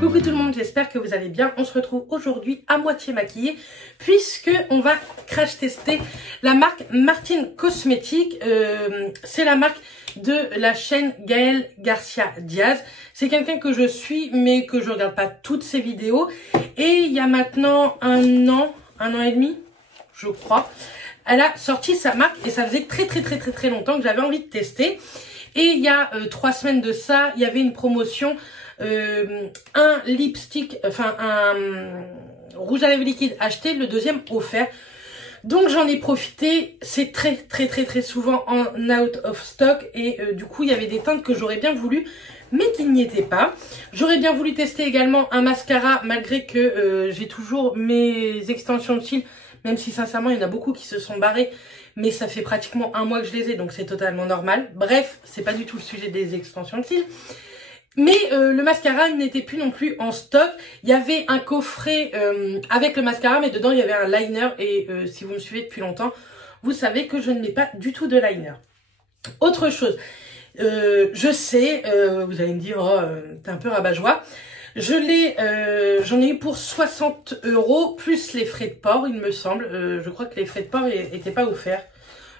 Coucou tout le monde, j'espère que vous allez bien. On se retrouve aujourd'hui à moitié maquillée puisque on va crash tester la marque Martine Cosmetics. C'est la marque de la chaîne Gaël Garcia Diaz. C'est quelqu'un que je suis mais que je regarde pas toutes ses vidéos. Et il y a maintenant un an et demi, je crois, elle a sorti sa marque et ça faisait très longtemps que j'avais envie de tester. Et il y a 3 semaines de ça, il y avait une promotion, un lipstick, enfin un rouge à lèvres liquide acheté, le deuxième offert. Donc j'en ai profité, c'est très souvent en out of stock et du coup il y avait des teintes que j'aurais bien voulu mais qui n'y étaient pas. J'aurais bien voulu tester également un mascara malgré que j'ai toujours mes extensions de cils, même si sincèrement il y en a beaucoup qui se sont barrés. Mais ça fait pratiquement un mois que je les ai, donc c'est totalement normal. Bref, c'est pas du tout le sujet des extensions de cils. Mais le mascara n'était plus non plus en stock. Il y avait un coffret avec le mascara, mais dedans il y avait un liner. Et si vous me suivez depuis longtemps, vous savez que je ne mets pas du tout de liner. Autre chose, je sais, vous allez me dire, oh, t'es un peu rabat-joie. J'en ai eu pour 60 € plus les frais de port, il me semble. Je crois que les frais de port n'étaient pas offerts.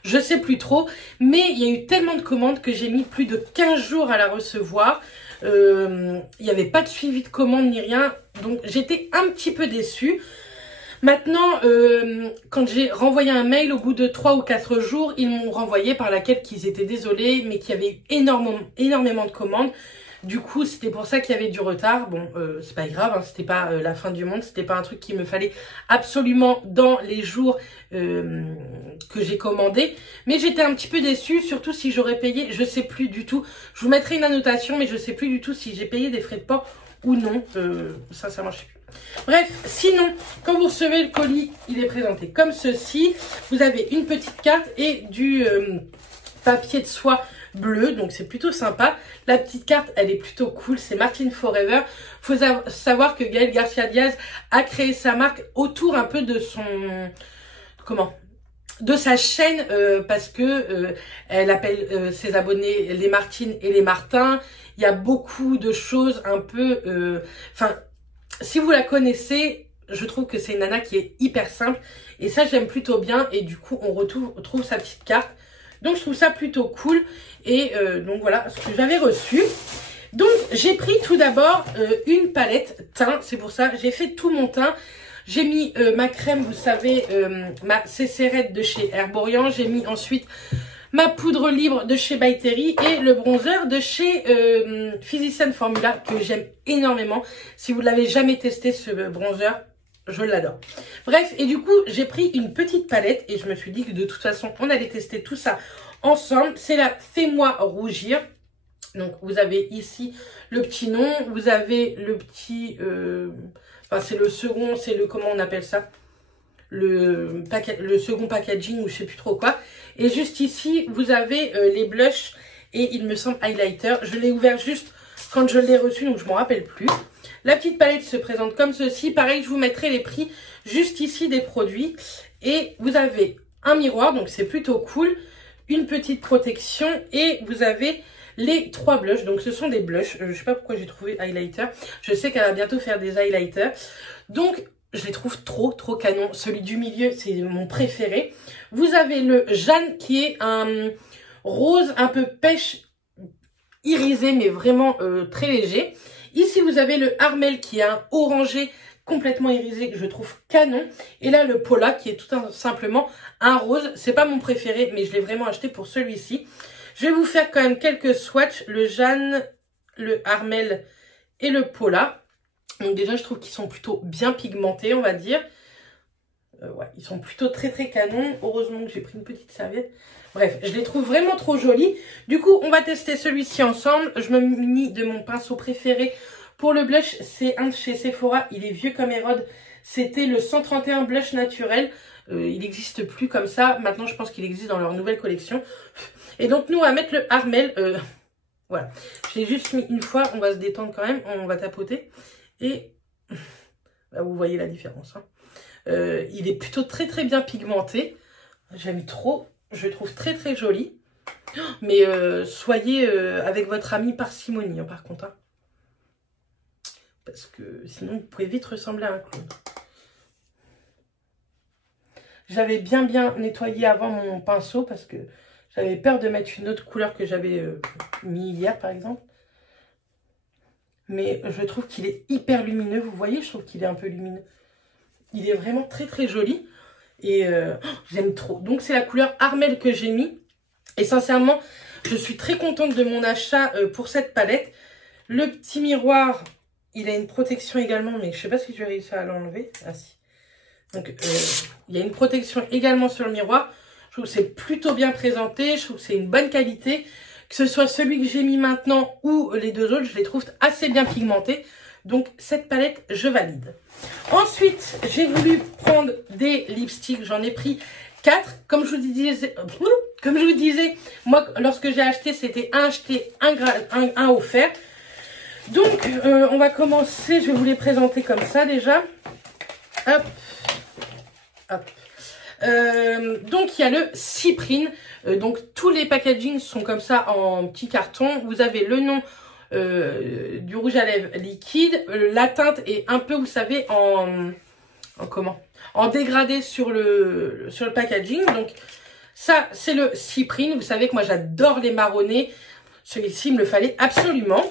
Je sais plus trop. Mais il y a eu tellement de commandes que j'ai mis plus de 15 jours à la recevoir. Il n'y avait pas de suivi de commande ni rien. Donc j'étais un petit peu déçue. Maintenant, quand j'ai renvoyé un mail au bout de 3 ou 4 jours, ils m'ont renvoyé par laquelle qu'ils étaient désolés, mais qu'il y avait eu énormément de commandes. Du coup, c'était pour ça qu'il y avait du retard. Bon, c'est pas grave, hein, c'était pas la fin du monde, c'était pas un truc qu'il me fallait absolument dans les jours que j'ai commandé. Mais j'étais un petit peu déçue, surtout si j'aurais payé, je sais plus du tout. Je vous mettrai une annotation, mais je sais plus du tout si j'ai payé des frais de port ou non. Sincèrement, je sais plus. Bref, sinon, quand vous recevez le colis, il est présenté comme ceci. Vous avez une petite carte et du papier de soie bleu, donc c'est plutôt sympa. La petite carte, elle est plutôt cool, c'est Martine Forever. Faut savoir que Gaël Garcia Diaz a créé sa marque autour un peu de son... de sa chaîne, parce que elle appelle ses abonnés les Martines et les Martins. Il y a beaucoup de choses un peu... si vous la connaissez, je trouve que c'est une nana qui est hyper simple. Et ça, j'aime plutôt bien. Et du coup, on retrouve sa petite carte. Donc, je trouve ça plutôt cool. Et donc, voilà ce que j'avais reçu. Donc, j'ai pris tout d'abord une palette teint. C'est pour ça, j'ai fait tout mon teint. J'ai mis ma crème, vous savez, ma CC Red de chez Herborian. J'ai mis ensuite ma poudre libre de chez By Terry et le bronzer de chez Physician Formula que j'aime énormément. Si vous ne l'avez jamais testé, ce bronzer, je l'adore. Bref, et du coup, j'ai pris une petite palette et je me suis dit que de toute façon, on allait tester tout ça ensemble. C'est la Fais-moi rougir. Donc, vous avez ici le petit nom. Vous avez le petit... c'est le second, c'est le... Comment on appelle ça ? Le second packaging ou je sais plus trop quoi. Et juste ici, vous avez les blushs et il me semble highlighter. Je l'ai ouvert juste quand je l'ai reçu, donc je m'en rappelle plus. La petite palette se présente comme ceci. Pareil, je vous mettrai les prix juste ici des produits. Et vous avez un miroir, donc c'est plutôt cool. Une petite protection et vous avez les 3 blushs. Donc ce sont des blushs. Je sais pas pourquoi j'ai trouvé highlighter. Je sais qu'elle va bientôt faire des highlighters. Donc je les trouve trop canon. Celui du milieu, c'est mon préféré. Vous avez le Jeanne qui est un rose un peu pêche irisé, mais vraiment très léger. Ici, vous avez le Armel qui est un orangé complètement irisé que je trouve canon. Et là, le Paula qui est tout simplement un rose. C'est pas mon préféré, mais je l'ai vraiment acheté pour celui-ci. Je vais vous faire quand même quelques swatchs. Le Jeanne, le Armel et le Paula. Donc déjà, je trouve qu'ils sont plutôt bien pigmentés, on va dire. Ouais, ils sont plutôt très canons. Heureusement que j'ai pris une petite serviette. Bref, je les trouve vraiment trop jolis. Du coup, on va tester celui-ci ensemble. Je me munis de mon pinceau préféré pour le blush. C'est un de chez Sephora. Il est vieux comme Hérode. C'était le 131 blush naturel. Il n'existe plus comme ça. Maintenant, je pense qu'il existe dans leur nouvelle collection. Et donc, nous, on va mettre le Armel. Voilà. Je l'ai juste mis une fois. On va se détendre quand même. On va tapoter. Et bah, vous voyez la différence. Hein. Il est plutôt très bien pigmenté. J'aime trop. Je le trouve très joli. Mais soyez avec votre ami parcimonie, hein, par contre. Hein. Parce que sinon, vous pouvez vite ressembler à un clown. J'avais bien nettoyé avant mon pinceau parce que j'avais peur de mettre une autre couleur que j'avais mis hier, par exemple. Mais je trouve qu'il est hyper lumineux. Vous voyez, je trouve qu'il est un peu lumineux. Il est vraiment très, très joli. Et j'aime trop. Donc, c'est la couleur Armel que j'ai mis. Et sincèrement, je suis très contente de mon achat pour cette palette. Le petit miroir, il a une protection également, mais je ne sais pas si je vais réussir à l'enlever. Ah si. Donc, il y a une protection également sur le miroir. Je trouve que c'est plutôt bien présenté. Je trouve que c'est une bonne qualité. Que ce soit celui que j'ai mis maintenant ou les deux autres, je les trouve assez bien pigmentés. Donc, cette palette, je valide. Ensuite, j'ai voulu prendre des lipsticks. J'en ai pris 4. Comme je vous disais, moi, lorsque j'ai acheté, c'était un acheté, un offert. Donc, on va commencer. Je vais vous les présenter comme ça déjà. Hop. Hop. Donc, il y a le Cyprine. Donc, tous les packagings sont comme ça en petit carton. Vous avez le nom du rouge à lèvres liquide. La teinte est un peu, vous savez, en dégradé sur le packaging. Donc, ça, c'est le Cyprine. Vous savez que moi, j'adore les marronnés. Celui-ci, il me le fallait absolument.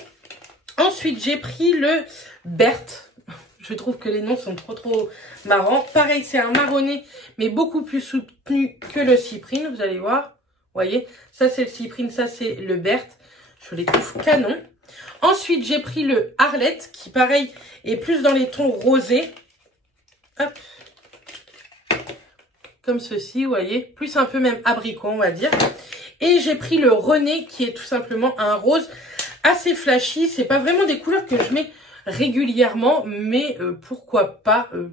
Ensuite, j'ai pris le Berthe. Je trouve que les noms sont trop marrants. Pareil, c'est un marronné, mais beaucoup plus soutenu que le Cyprine. Vous allez voir. Vous voyez, ça, c'est le Cyprine. Ça, c'est le Berthe. Je les trouve canon. Ensuite, j'ai pris le Arlette, qui, pareil, est plus dans les tons rosés. Hop. Comme ceci, vous voyez. Plus un peu même abricot, on va dire. Et j'ai pris le René, qui est tout simplement un rose assez flashy. C'est pas vraiment des couleurs que je mets régulièrement, mais pourquoi pas. Il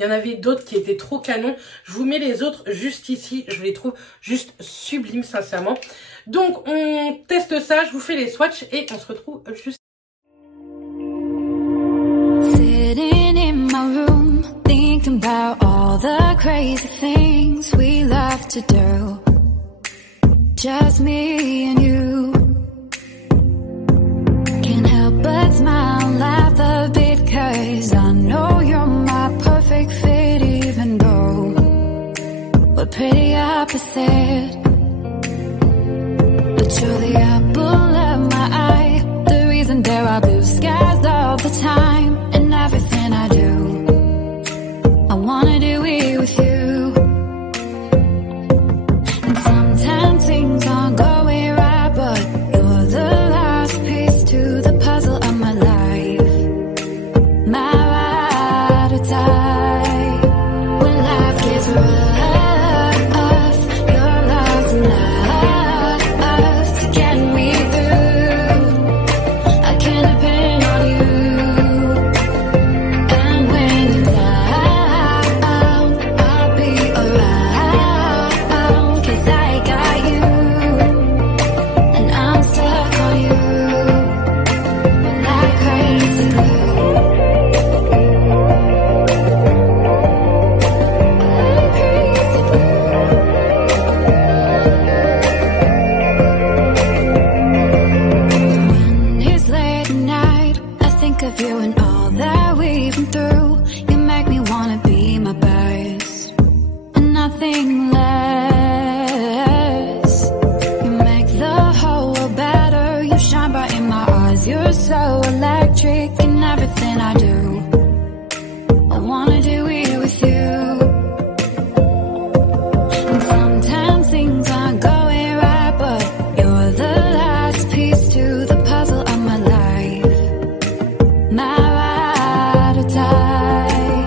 y en avait d'autres qui étaient trop canons. Je vous mets les autres juste ici. Je les trouve juste sublimes, sincèrement. Donc, on teste ça. Je vous fais les swatchs et on se retrouve juste. Sitting in my room, thinking about all the crazy things we love to do. Just me and you. Can't help but smile, laugh a bit, 'cause I know you're my perfect fit, even though we're pretty opposite. But you're the apple of my eye, the reason there are blue skies all the time. And everything I do, I wanna do it with you. And sometimes things aren't going right, but you're the last piece to the puzzle of my life. My ride or die. When life gets rough, your love's enough to get me through. I can depend on you. And when you're down, I'll be around, 'cause I got you. And I'm stuck on you. We're like crazy glue. When it's late at night, I think of you and all that we've been through. You make me wanna be my best and nothing less. You make the whole world better. You shine bright in my eyes. You're so electric in everything I do. I wanna do it with you. And sometimes things aren't going right, but you're the last piece to the puzzle of my life. My ride or die.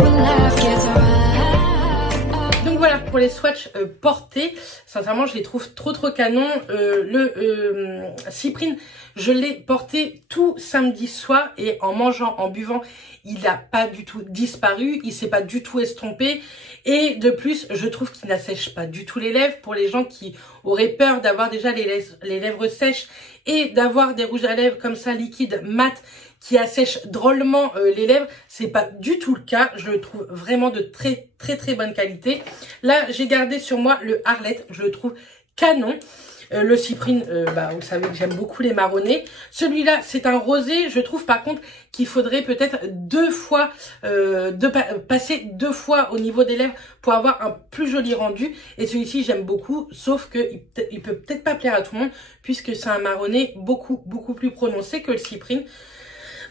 When life gets rough. Donc voilà pour les swatchs portés. Sincèrement, je les trouve trop canon. Le Cyprine, je l'ai porté tout samedi soir et en mangeant, en buvant, il n'a pas du tout disparu, il s'est pas du tout estompé. Et de plus, je trouve qu'il n'assèche pas du tout les lèvres. Pour les gens qui auraient peur d'avoir déjà les lèvres sèches et d'avoir des rouges à lèvres comme ça, liquides, mat, qui assèchent drôlement les lèvres, c'est pas du tout le cas. Je le trouve vraiment de très bonne qualité. Là, j'ai gardé sur moi le Arlette, je le trouve canon. Le Cyprine, vous savez que j'aime beaucoup les marronnés. Celui-là, c'est un rosé. Je trouve par contre qu'il faudrait peut-être passer 2 fois au niveau des lèvres pour avoir un plus joli rendu. Et celui-ci, j'aime beaucoup, sauf que il peut peut-être pas plaire à tout le monde puisque c'est un marronné beaucoup plus prononcé que le Cyprine.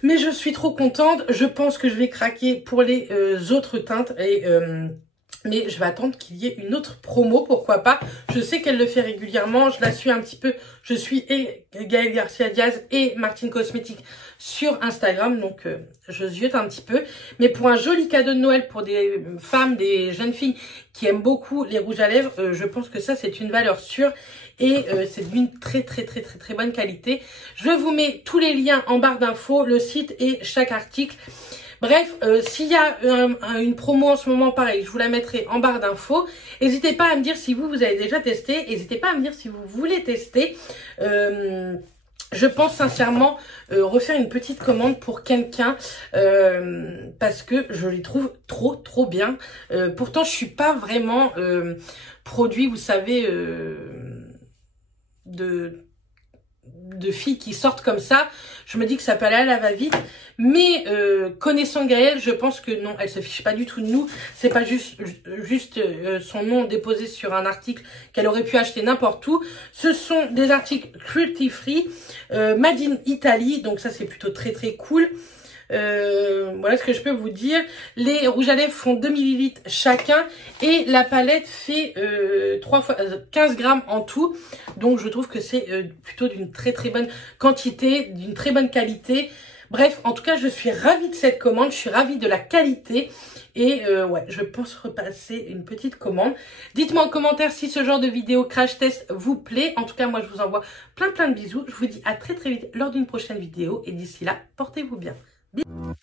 Mais je suis trop contente. Je pense que je vais craquer pour les autres teintes et mais je vais attendre qu'il y ait une autre promo, pourquoi pas. Je sais qu'elle le fait régulièrement, je la suis un petit peu. Je suis et Gaëlle Garcia Diaz et Martine Cosmétique sur Instagram, donc je ziote un petit peu. Mais pour un joli cadeau de Noël pour des femmes, des jeunes filles qui aiment beaucoup les rouges à lèvres, je pense que ça c'est une valeur sûre. Et c'est d'une très bonne qualité. Je vous mets tous les liens en barre d'infos, le site et chaque article. Bref, s'il y a une promo en ce moment, pareil, je vous la mettrai en barre d'infos. N'hésitez pas à me dire si vous avez déjà testé. N'hésitez pas à me dire si vous voulez tester. Je pense sincèrement refaire une petite commande pour quelqu'un parce que je les trouve trop bien. Pourtant, je suis pas vraiment produit, vous savez, de filles qui sortent comme ça. Je me dis que ça peut aller à la va-vite, mais connaissant Gaëlle, je pense que non, elle se fiche pas du tout de nous. C'est pas juste son nom déposé sur un article qu'elle aurait pu acheter n'importe où. Ce sont des articles cruelty free, made in Italy, donc ça c'est plutôt très cool. Voilà ce que je peux vous dire. Les rouges à lèvres font 2 ml chacun et la palette fait 15 grammes en tout. Donc je trouve que c'est plutôt d'une très bonne quantité, d'une très bonne qualité. Bref, en tout cas, je suis ravie de cette commande, je suis ravie de la qualité. Et ouais, je pense repasser une petite commande. Dites-moi en commentaire si ce genre de vidéo crash test vous plaît. En tout cas, moi, je vous envoie plein de bisous. Je vous dis à très vite lors d'une prochaine vidéo. Et d'ici là, portez-vous bien. Bisous.